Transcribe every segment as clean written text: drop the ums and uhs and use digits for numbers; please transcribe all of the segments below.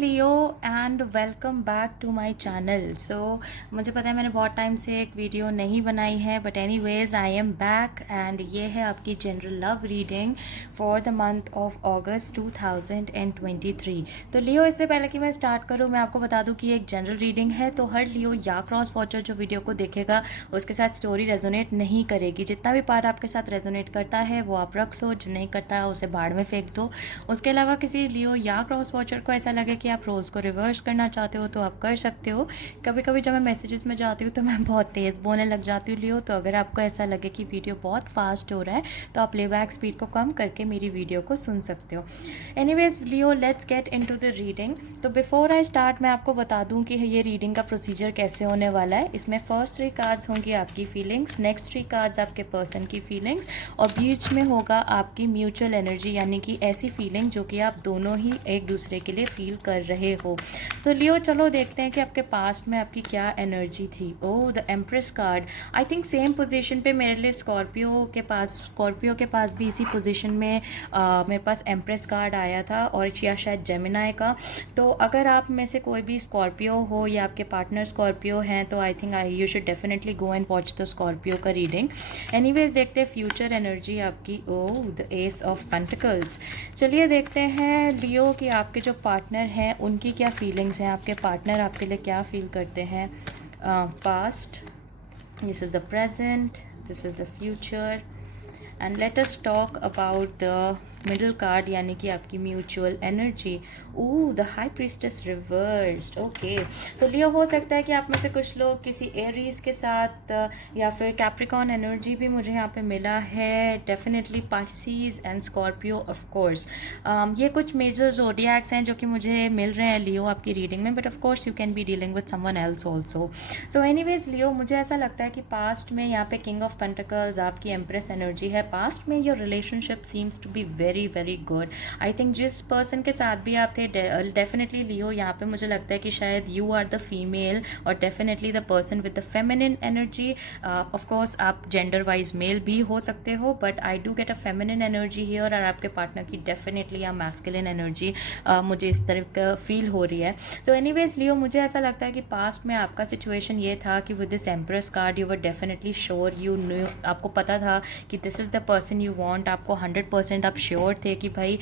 Leo and welcome back to my channel. मुझे पता है मैंने बहुत टाइम से एक वीडियो नहीं बनाई है, but anyways I am back and ये है आपकी general love reading for the month of अगस्त 2023। तो लियो, इससे पहले कि मैं स्टार्ट करूँ मैं आपको बता दूँ कि एक जनरल रीडिंग है, तो हर लियो या क्रॉस वॉचर जो वीडियो को देखेगा उसके साथ स्टोरी रेजोनेट नहीं करेगी। जितना भी पार्ट आपके साथ रेजोनेट करता है वो आप रख लो, जो नहीं करता है उसे बाढ़ में फेंक दो। उसके अलावा किसी लियो या क्रॉस वॉचर को ऐसा लगे कि आप रोल्स को रिवर्स करना चाहते हो तो आप कर सकते हो। कभी कभी जब मैं मैसेजेस में जाती हूँ तो मैं बहुत तेज़ बोलने लग जाती हूँ लियो, तो अगर आपको ऐसा लगे कि वीडियो बहुत फास्ट हो रहा है तो आप प्लेबैक स्पीड को कम करके मेरी वीडियो को सुन सकते हो। Anyways Leo, let's get into the reading. तो बिफोर आई स्टार्ट मैं आपको बता दूं कि ये रीडिंग का प्रोसीजर कैसे होने वाला है। इसमें फर्स्ट 3 कार्ड्स होंगी आपकी फीलिंग्स, नेक्स्ट 3 कार्ड्स आपके पर्सन की फीलिंग्स, और बीच में होगा आपकी म्यूचुअल एनर्जी, यानी कि ऐसी फीलिंग जो कि आप दोनों ही एक दूसरे के लिए फील कर रहे हो। तो लियो, चलो देखते हैं कि आपके पास्ट में आपकी क्या एनर्जी थी। Oh, the empress card. I think same position पे मेरे लिए स्कॉर्पियो के पास भी इसी पोजीशन में मेरे पास एम्प्रेस कार्ड आया था, और या शायद जेमिनाई का। तो अगर आप में से कोई भी स्कॉर्पियो हो या आपके पार्टनर स्कॉर्पियो हैं तो I think you should definitely go and watch the Scorpio का रीडिंग। एनीवेज देखते हैं फ्यूचर एनर्जी आपकी। ओह, द एस ऑफ पेंटिकल्स। चलिए देखते हैं लियो कि आपके जो पार्टनर हैं उनकी क्या फीलिंग्स हैं, आपके पार्टनर आपके लिए क्या फील करते हैं। Past, this is the present, this is the future, and let us talk about the middle card, यानी कि आपकी mutual energy. Oh, the high priestess reversed. Okay, तो लियो हो सकता है कि आप में से कुछ लोग किसी एरीज के साथ या फिर कैप्रिकॉन एनर्जी भी मुझे यहाँ पे मिला है। Definitely Pisces and Scorpio of course. ये कुछ मेजर ज़ोडिएक्स हैं जो कि मुझे मिल रहे हैं लियो आपकी रीडिंग में, but of course you can be dealing with someone else also. So anyways Leo, मुझे ऐसा लगता है कि पास्ट में यहाँ पे किंग ऑफ पेंटिकल्स आपकी एम्प्रेस एनर्जी है। पास्ट में your relationship seems to be very very good. I think जिस पर्सन के साथ भी आप थे, डेफिनेटली लियो यहाँ पे मुझे लगता है कि शायद यू आर द फीमेल और definitely the person with the feminine energy. Of course आप जेंडर वाइज मेल भी हो सकते हो, but I do get a feminine energy here, और आपके पार्टनर की डेफिनेटली या मैस्कुलिन एनर्जी मुझे इस तरह का फील हो रही है। तो एनीवेज लियो, मुझे ऐसा लगता है कि पास्ट में आपका सिचुएशन ये था कि with this empress card you were definitely sure, you new, आपको पता था कि this is the person you want. आपको 100% आप श्योर थे कि भाई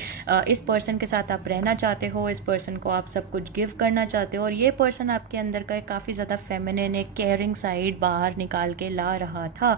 इस पर्सन के साथ आप रहना चाहते हो, इस पर्सन को आप सब कुछ गिव करना चाहते हो, और ये पर्सन आपके अंदर का एक काफ़ी ज़्यादा फेमिनिन, एक केयरिंग साइड बाहर निकाल के ला रहा था।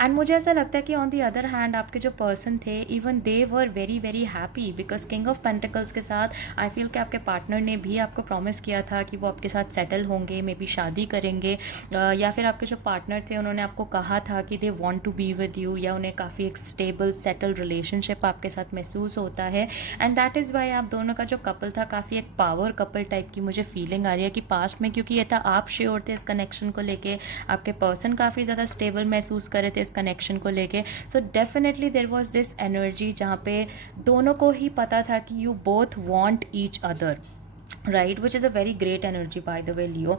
एंड मुझे ऐसा लगता है कि ऑन दी अदर हैंड आपके जो पर्सन थे, even they were very very happy, because king of pentacles के साथ आई फील कि आपके पार्टनर ने भी आपको प्रॉमिस किया था कि वो आपके साथ सेटल होंगे, मे बी शादी करेंगे, या फिर आपके जो पार्टनर थे उन्होंने आपको कहा था कि they want to be with you, या उन्हें काफ़ी एक स्टेबल सेटल रिलेशनशिप आपके साथ महसूस होता है। एंड दैट इज़ वाई आप दोनों का जो कपल था काफ़ी एक पावर कपल टाइप की मुझे फीलिंग आ रही है कि पास्ट में, क्योंकि ये था आप श्योर थे इस कनेक्शन को लेके, आपके पर्सन काफ़ी ज़्यादा स्टेबल महसूस कर रहे थे इस कनेक्शन को लेके। So definitely there was this energy जहाँ पे दोनों को ही पता था कि you both want each other, right, which is a very great energy by the way Leo.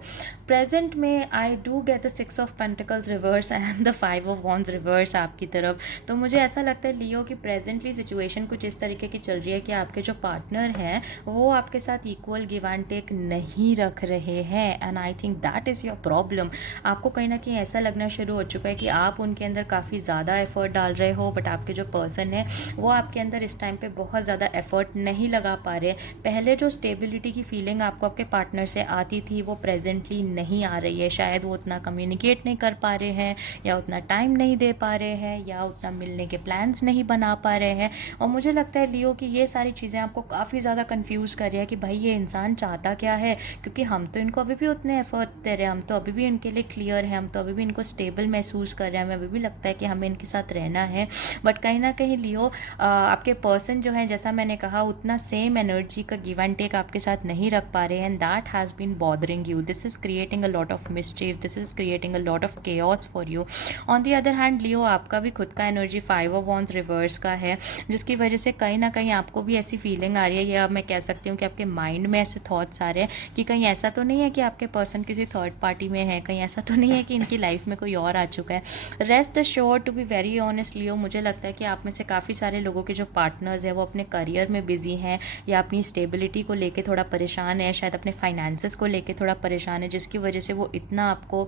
Present में I do get the 6 of pentacles reversed and the 5 of wands reversed आपकी तरफ। तो मुझे ऐसा लगता है लियो कि प्रेजेंटली सिचुएशन कुछ इस तरीके की चल रही है कि आपके जो पार्टनर हैं वो आपके साथ इक्वल गिव एंड टेक नहीं रख रहे हैं, and I think that is your problem. आपको कहीं ना कहीं ऐसा लगना शुरू हो चुका है कि आप उनके अंदर काफ़ी ज़्यादा एफर्ट डाल रहे हो, बट आपके जो पर्सन है वो आपके अंदर इस टाइम पे बहुत ज़्यादा एफर्ट नहीं लगा पा रहे। पहले जो स्टेबिलिटी की फीलिंग आपको आपके पार्टनर से आती थी वो प्रेजेंटली नहीं आ रही है। शायद वो उतना कम्युनिकेट नहीं कर पा रहे हैं, या उतना टाइम नहीं दे पा रहे हैं, या उतना मिलने के प्लान्स नहीं बना पा रहे हैं। और मुझे लगता है लियो कि ये सारी चीज़ें आपको काफ़ी ज़्यादा कंफ्यूज कर रही है कि भाई ये इंसान चाहता क्या है, क्योंकि हम तो इनको अभी भी उतने एफर्ट दे रहे हैं, हम तो अभी भी इनके लिए क्लियर है, हम तो अभी भी इनको स्टेबल महसूस कर रहे हैं, हमें अभी भी लगता है कि हमें इनके साथ रहना है। बट कहीं ना कहीं लियो आपके पर्सन जो है, जैसा मैंने कहा, उतना सेम एनर्जी का गिव एंड टेक आपके साथ नहीं रख पा रहे हैं, and that has been bothering you. This is creating a lot of mischief, this is creating a lot of chaos for you. On the other hand Leo, आपका भी खुद का एनर्जी 5 ऑफ वॉन्ड्स रिवर्स का है, जिसकी वजह से कहीं ना कहीं आपको भी ऐसी फीलिंग आ रही है, या मैं कह सकती हूँ कि आपके माइंड में ऐसे थॉट्स आ रहे हैं कि कहीं ऐसा तो नहीं है कि आपके पर्सन किसी थर्ड पार्टी में है, कहीं ऐसा तो नहीं है कि इनकी लाइफ में कोई और आ चुका है। Rest assured, to be very honest Leo, मुझे लगता है कि आप में से काफ़ी सारे लोगों के जो पार्टनर्स हैं वो अपने करियर में बिजी हैं, या अपनी स्टेबिलिटी को लेके थोड़ा परेशान है, शायद अपने फाइनेंसेस को लेके थोड़ा परेशान है, जिसकी वजह से वो इतना आपको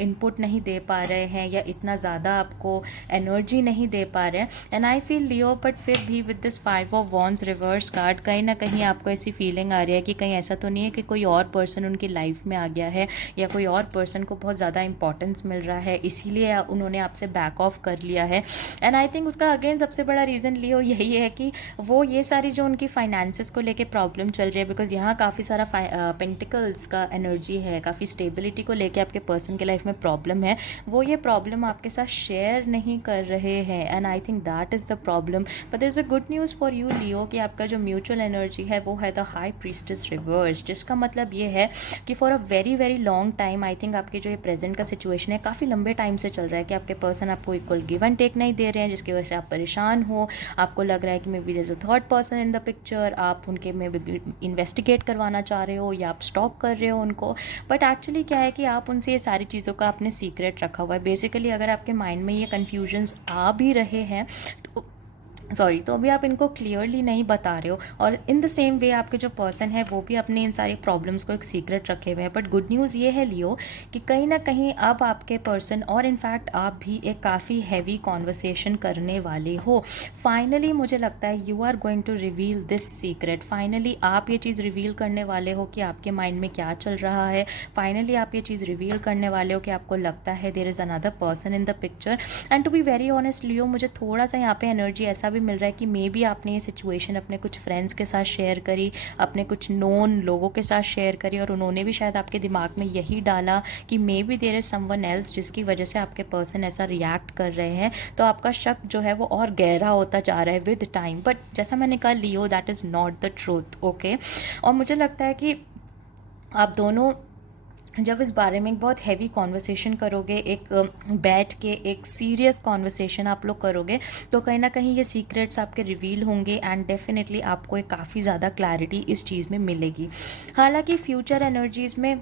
इनपुट नहीं दे पा रहे हैं या इतना ज़्यादा आपको एनर्जी नहीं दे पा रहे हैं। And I feel Leo, but फिर भी with this 5 of wands reverse card कहीं ना कहीं आपको ऐसी फीलिंग आ रही है कि कहीं ऐसा तो नहीं है कि कोई और पर्सन उनकी लाइफ में आ गया है या कोई और पर्सन को बहुत ज़्यादा इंपॉर्टेंस मिल रहा है, इसीलिए उन्होंने आपसे बैक ऑफ कर लिया है। एंड आई थिंक उसका अगेन सबसे बड़ा रीज़न लियो यही है कि वो ये सारी जो उनकी फाइनेंसेस को लेके प्रॉब्लम चल रही है, बिकॉज यहाँ काफ़ी सारा पेंटिकल्स का एनर्जी है, काफ़ी स्टेबिलिटी को लेके आपके पर्सन के लाइफ में प्रॉब्लम है, वो ये प्रॉब्लम आपके साथ शेयर नहीं कर रहे हैं। And I think that is the problem. But there is a good news for you Leo कि आपका जो म्यूचुअल एनर्जी है वो है द हाई प्रीस्टेस रिवर्स, जिसका मतलब ये है कि for a very very long time I think आपके जो ये प्रेजेंट का सिचुएशन है काफ़ी लंबे टाइम से चल रहा है कि आपके पर्सन आपको इक्वल गिव एंड टेक नहीं दे रहे हैं, जिसकी वजह से आप परेशान हो, आपको लग रहा है कि maybe there is a third person in the picture, आप उनके में भी इन्वेस्टिगेट करवाना चाह रहे हो या आप स्टॉक कर रहे हो उनको। बट एक्चुअली क्या है कि आप उनसे ये सारी चीज़ों का आपने सीक्रेट रखा हुआ है। बेसिकली अगर आपके माइंड में ये कन्फ्यूजन्स आ भी रहे हैं तो अभी आप इनको क्लियरली नहीं बता रहे हो, और इन द सेम वे आपके जो पर्सन है वो भी अपने इन सारी प्रॉब्लम्स को एक सीक्रेट रखे हुए हैं। बट गुड न्यूज़ ये है लियो कि कहीं ना कहीं अब आपके पर्सन और इनफैक्ट आप भी एक काफ़ी हैवी कॉन्वर्सेशन करने वाले हो। फाइनली मुझे लगता है you are going to reveal this secret. Finally आप ये चीज़ रिवील करने वाले हो कि आपके माइंड में क्या चल रहा है। फाइनली आप ये चीज़ रिवील करने वाले हो कि आपको लगता है there is another person in the picture. And to be very honest Leo, मुझे थोड़ा सा यहाँ पे एनर्जी ऐसा भी मिल रहा है कि मे बी आपने ये सिचुएशन अपने कुछ फ्रेंड्स के साथ शेयर करी, अपने कुछ नोन लोगों के साथ शेयर करी, और उन्होंने भी शायद आपके दिमाग में यही डाला कि maybe there is someone else, जिसकी वजह से आपके पर्सन ऐसा रिएक्ट कर रहे हैं। तो आपका शक जो है वो और गहरा होता जा रहा है विद टाइम। बट जैसा मैंने कहा Leo, that is not the truth, okay. और मुझे लगता है कि आप दोनों जब इस बारे में एक बहुत हैवी कॉन्वर्सेशन करोगे, एक बैठ के एक सीरियस कॉन्वर्सेशन आप लोग करोगे, तो कहीं ना कहीं ये सीक्रेट्स आपके रिवील होंगे एंड डेफिनेटली आपको एक काफ़ी ज़्यादा क्लैरिटी इस चीज़ में मिलेगी। हालांकि फ्यूचर एनर्जीज़ में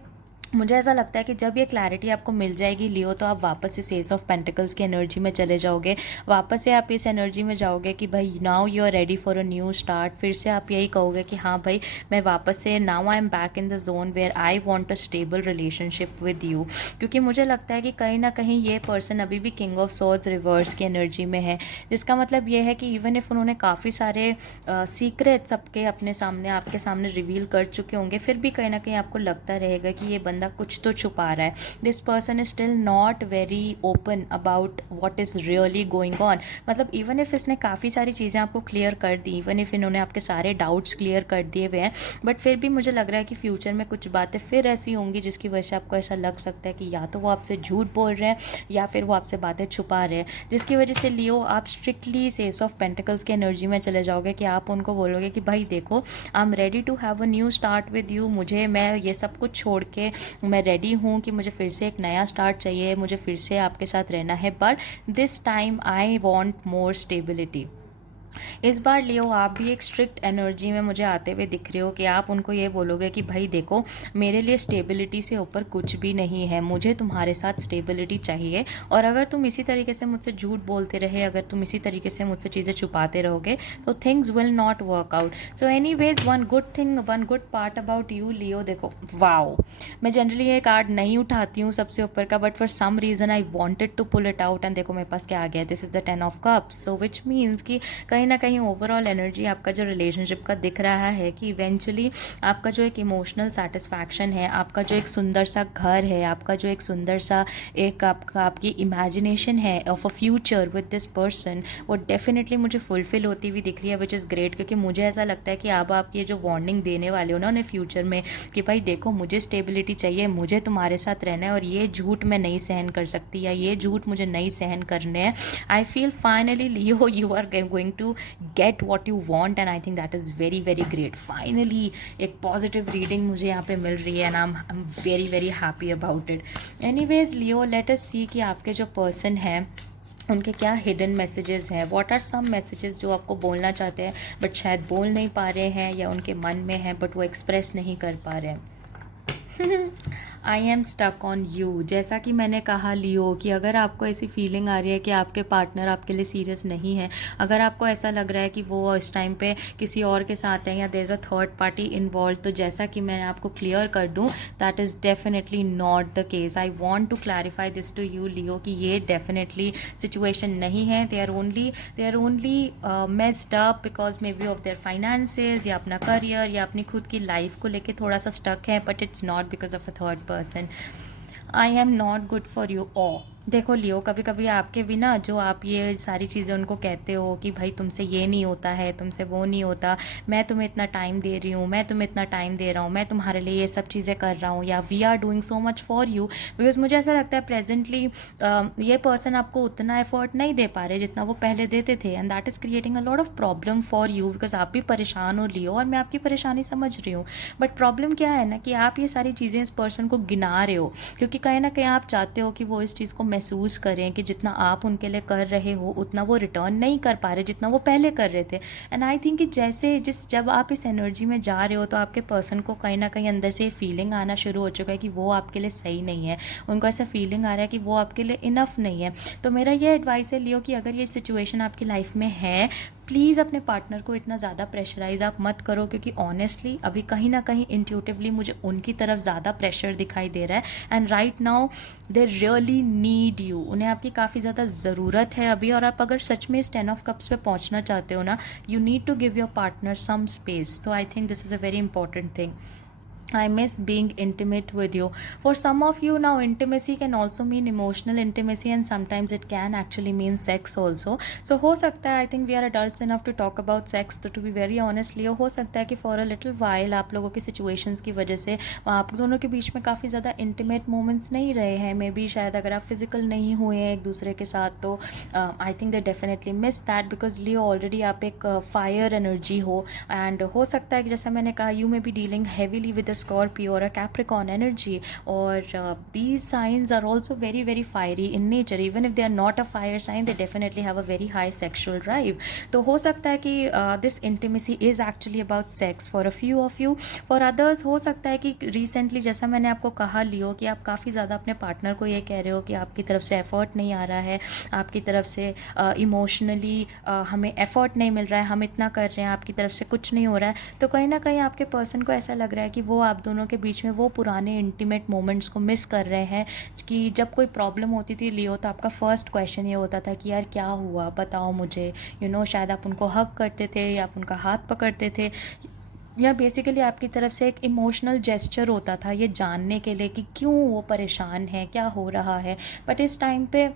मुझे ऐसा लगता है कि जब ये क्लैरिटी आपको मिल जाएगी लियो, तो आप वापस इस एस ऑफ पेंटिकल्स की एनर्जी में चले जाओगे, वापस से आप इस एनर्जी में जाओगे कि भाई now you are ready for a new start. फिर से आप यही कहोगे कि हाँ भाई मैं वापस से now I am back in the zone where I want a stable relationship with you. क्योंकि मुझे लगता है कि कहीं ना कहीं ये पर्सन अभी भी किंग ऑफ सॉर्ड्स रिवर्स की एनर्जी में है, जिसका मतलब ये है कि इवन इफ उन्होंने काफ़ी सारे सीक्रेट्स सबके अपने सामने आपके सामने रिवील कर चुके होंगे, फिर भी कहीं ना कहीं आपको लगता रहेगा कि ये बंदा कुछ तो छुपा रहा है। This person is still not very open about what is really going on. मतलब इवन इफ इसने काफ़ी सारी चीज़ें आपको क्लियर कर दी, इवन इफ इन्होंने आपके सारे डाउट्स क्लियर कर दिए हुए हैं, बट फिर भी मुझे लग रहा है कि फ्यूचर में कुछ बातें फिर ऐसी होंगी जिसकी वजह से आपको ऐसा लग सकता है कि या तो वो आपसे झूठ बोल रहे हैं या फिर वो आपसे बातें छुपा रहे हैं, जिसकी वजह से लियो आप स्ट्रिक्टली एस ऑफ पेंटिकल्स की एनर्जी में चले जाओगे कि आप उनको बोलोगे कि भाई देखो I am ready to have a new start with you. मैं ये सब कुछ छोड़ के मैं रेडी हूँ कि मुझे फिर से एक नया स्टार्ट चाहिए, मुझे फिर से आपके साथ रहना है, but this time I want more stability. इस बार लियो आप भी एक स्ट्रिक्ट एनर्जी में मुझे आते हुए दिख रहे हो कि आप उनको ये बोलोगे कि भाई देखो मेरे लिए स्टेबिलिटी से ऊपर कुछ भी नहीं है, मुझे तुम्हारे साथ स्टेबिलिटी चाहिए, और अगर तुम इसी तरीके से मुझसे झूठ बोलते रहे, अगर तुम इसी तरीके से मुझसे चीज़ें छुपाते रहोगे तो things will not work out. So anyways one good part about you Leo, देखो वाओ, मैं जनरली ये कार्ड नहीं उठाती हूँ सबसे ऊपर का, but for some reason I wanted to pull it out, and देखो मेरे पास क्या आ गया, this is the 10 of cups. So which means कि कहीं ना कहीं ओवरऑल एनर्जी आपका जो रिलेशनशिप का दिख रहा है कि इवेंचुअली आपका जो एक इमोशनल सेटिस्फैक्शन है, आपका जो एक सुंदर सा घर है, आपका जो एक सुंदर सा एक आपकी इमेजिनेशन है of a future with this person, वो डेफिनेटली मुझे फुलफिल होती हुई दिख रही है, विच इज़ ग्रेट। क्योंकि मुझे ऐसा लगता है कि अब आप ये जो वार्निंग देने वाले हो ना उन्हें फ्यूचर में कि भाई देखो मुझे स्टेबिलिटी चाहिए, मुझे तुम्हारे साथ रहना है, और ये झूठ मैं नहीं सहन कर सकती या ये झूठ मुझे नहीं सहन करने हैं। I feel finally Leo you are going to get what you want, and I think that is very very great. Finally एक पॉजिटिव रीडिंग मुझे यहाँ पे मिल रही है and I am very very happy about it. Anyways Leo, let us see कि आपके जो पर्सन है उनके क्या हिडन मैसेजेस हैं, व्हाट आर सम मैसेजेस जो आपको बोलना चाहते हैं बट शायद बोल नहीं पा रहे हैं, या उनके मन में है बट वो एक्सप्रेस नहीं कर पा रहे हैं। I am stuck on you. जैसा कि मैंने कहा लियो, कि अगर आपको ऐसी फीलिंग आ रही है कि आपके पार्टनर आपके लिए सीरियस नहीं है, अगर आपको ऐसा लग रहा है कि वो इस टाइम पे किसी और के साथ है या there is a third party involve, तो जैसा कि मैं आपको क्लियर कर दूं, that is definitely not the case. I want to clarify this to you Leo कि ये डेफिनेटली सिचुएशन नहीं है। They are only messed up because may be of their finances, या अपना करियर, या अपनी खुद की लाइफ को लेके थोड़ा सा स्टक है, but it's not because of a third person. I am not good for you. Oh, देखो लियो, कभी कभी आपके भी ना, जो आप ये सारी चीज़ें उनको कहते हो कि भाई तुमसे ये नहीं होता है, तुमसे वो नहीं होता, मैं तुम्हें इतना टाइम दे रही हूँ, मैं तुम्हें इतना टाइम दे रहा हूँ, मैं तुम्हारे लिए ये सब चीज़ें कर रहा हूँ, या we are doing so much for you, because मुझे ऐसा लगता है प्रेजेंटली ये पर्सन आपको उतना एफर्ट नहीं दे पा रहे जितना वो पहले देते थे, and that is creating a lot of problem for you, because आप भी परेशान हो लियो, और मैं आपकी परेशानी समझ रही हूँ। बट प्रॉब्लम क्या है ना, कि आप ये सारी चीज़ें इस पर्सन को गिना रहे हो, क्योंकि कहीं ना कहीं आप चाहते हो कि वो इस चीज़ को महसूस करें कि जितना आप उनके लिए कर रहे हो उतना वो रिटर्न नहीं कर पा रहे जितना वो पहले कर रहे थे। एंड आई थिंक कि जब आप इस एनर्जी में जा रहे हो, तो आपके पर्सन को कहीं ना कहीं अंदर से फीलिंग आना शुरू हो चुका है कि वो आपके लिए सही नहीं है, उनको ऐसा फीलिंग आ रहा है कि वो आपके लिए इनफ नहीं है। तो मेरा ये एडवाइस है लियो कि अगर ये सिचुएशन आपकी लाइफ में है, प्लीज़ अपने पार्टनर को इतना ज़्यादा प्रेशराइज आप मत करो, क्योंकि ऑनेस्टली अभी कहीं ना कहीं इंट्यूटिवली मुझे उनकी तरफ ज़्यादा प्रेशर दिखाई दे रहा है, and right now they really need you. उन्हें आपकी काफ़ी ज़्यादा ज़रूरत है अभी, और आप अगर सच में इस 10 ऑफ कप्स पे पहुंचना चाहते हो ना, you need to give your partner some space. तो I think this is a very important thing. I miss being intimate with you. For some of you now, intimacy can also mean emotional intimacy, and sometimes it can actually mean sex also. So हो सकता है, I think we are adults enough to talk about sex. तो to be very honest लियो, हो सकता है कि for a little while आप लोगों की situations की वजह से आप दोनों के बीच में काफ़ी ज़्यादा intimate moments नहीं रहे हैं। मे बी शायद अगर आप physical नहीं हुए हैं एक दूसरे के साथ, तो I think they definitely miss that, because Leo already आप एक fire energy हो, and हो सकता है कि जैसा मैंने कहा, you may be dealing heavily with a Scorpio or a Capricorn energy, or these signs are also very very fiery in nature. Even if they are not a fire sign, they definitely have a very high sexual drive. तो हो सकता है कि this intimacy is actually about sex for a few of you. For others हो सकता है कि recently, जैसा मैंने आपको कहा लियो, कि आप काफ़ी ज़्यादा अपने पार्टनर को ये कह रहे हो कि आपकी तरफ से एफर्ट नहीं आ रहा है, आपकी तरफ से इमोशनली हमें एफर्ट नहीं मिल रहा है, हम इतना कर रहे हैं, आपकी तरफ से कुछ नहीं हो रहा है। तो कहीं ना कहीं आपके पर्सन को ऐसा लग रहा है कि वो आप दोनों के बीच में वो पुराने इंटीमेट मोमेंट्स को मिस कर रहे हैं, कि जब कोई प्रॉब्लम होती थी लियो, तो आपका फर्स्ट क्वेश्चन ये होता था कि यार क्या हुआ, बताओ मुझे। शायद आप उनको हग करते थे, या आप उनका हाथ पकड़ते थे, या बेसिकली आपकी तरफ से एक इमोशनल जेस्चर होता था ये जानने के लिए कि क्यों वो परेशान है, क्या हो रहा है। बट इस टाइम पे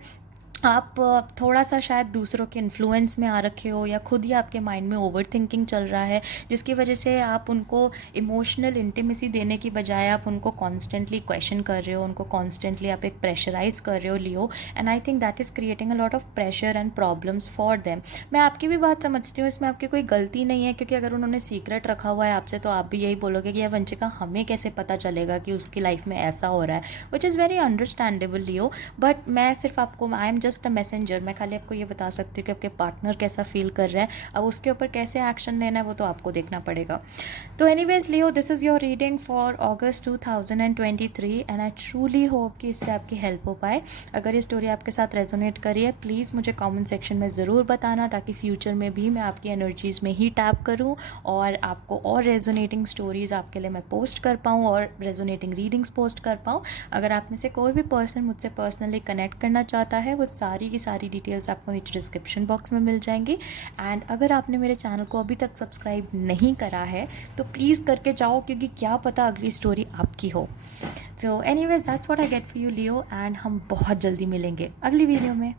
आप थोड़ा सा शायद दूसरों के इन्फ्लुएंस में आ रखे हो, या खुद ही आपके माइंड में ओवर थिंकिंग चल रहा है, जिसकी वजह से आप उनको इमोशनल इंटीमेसी देने की बजाय आप उनको कॉन्स्टेंटली क्वेश्चन कर रहे हो, उनको कॉन्स्टेंटली आप एक प्रेशराइज कर रहे हो Leo, and I think that is creating a lot of pressure and problems for them. मैं आपकी भी बात समझती हूँ, इसमें आपकी कोई गलती नहीं है, क्योंकि अगर उन्होंने सीक्रेट रखा हुआ है आपसे, तो आप भी यही बोलोगे कि यार वंशिका, हमें कैसे पता चलेगा कि उसकी लाइफ में ऐसा हो रहा है, which is very understandable Leo. But मैं सिर्फ आपको, I am just a messenger, मैं खाली आपको ये बता सकती हूँ कि आपके पार्टनर कैसा फील कर रहा है, अब उसके ऊपर कैसे एक्शन लेना है वो तो आपको देखना पड़ेगा। तो anyways Leo, this is your reading for August 2023, and I truly hope कि इससे आपकी हेल्प हो पाए। अगर ये स्टोरी आपके साथ रेजोनेट करी है, प्लीज़ मुझे कमेंट सेक्शन में ज़रूर बताना, ताकि फ्यूचर में भी मैं आपकी एनर्जीज़ में ही टैप करूँ, और आपको और रेजोनेटिंग स्टोरीज़ आपके लिए मैं पोस्ट कर पाऊँ, और रेजोनेटिंग रीडिंग्स पोस्ट कर पाऊँ। अगर आप में से कोई भी पर्सन मुझसे पर्सनली कनेक्ट करना चाहता है, वो सारी की सारी डिटेल्स आपको नीचे डिस्क्रिप्शन बॉक्स में मिल जाएंगी। एंड अगर आपने मेरे चैनल को अभी तक सब्सक्राइब नहीं करा है, तो प्लीज़ करके जाओ, क्योंकि क्या पता अगली स्टोरी आपकी हो। So anyways, that's what I get for you Leo, and हम बहुत जल्दी मिलेंगे अगली वीडियो में।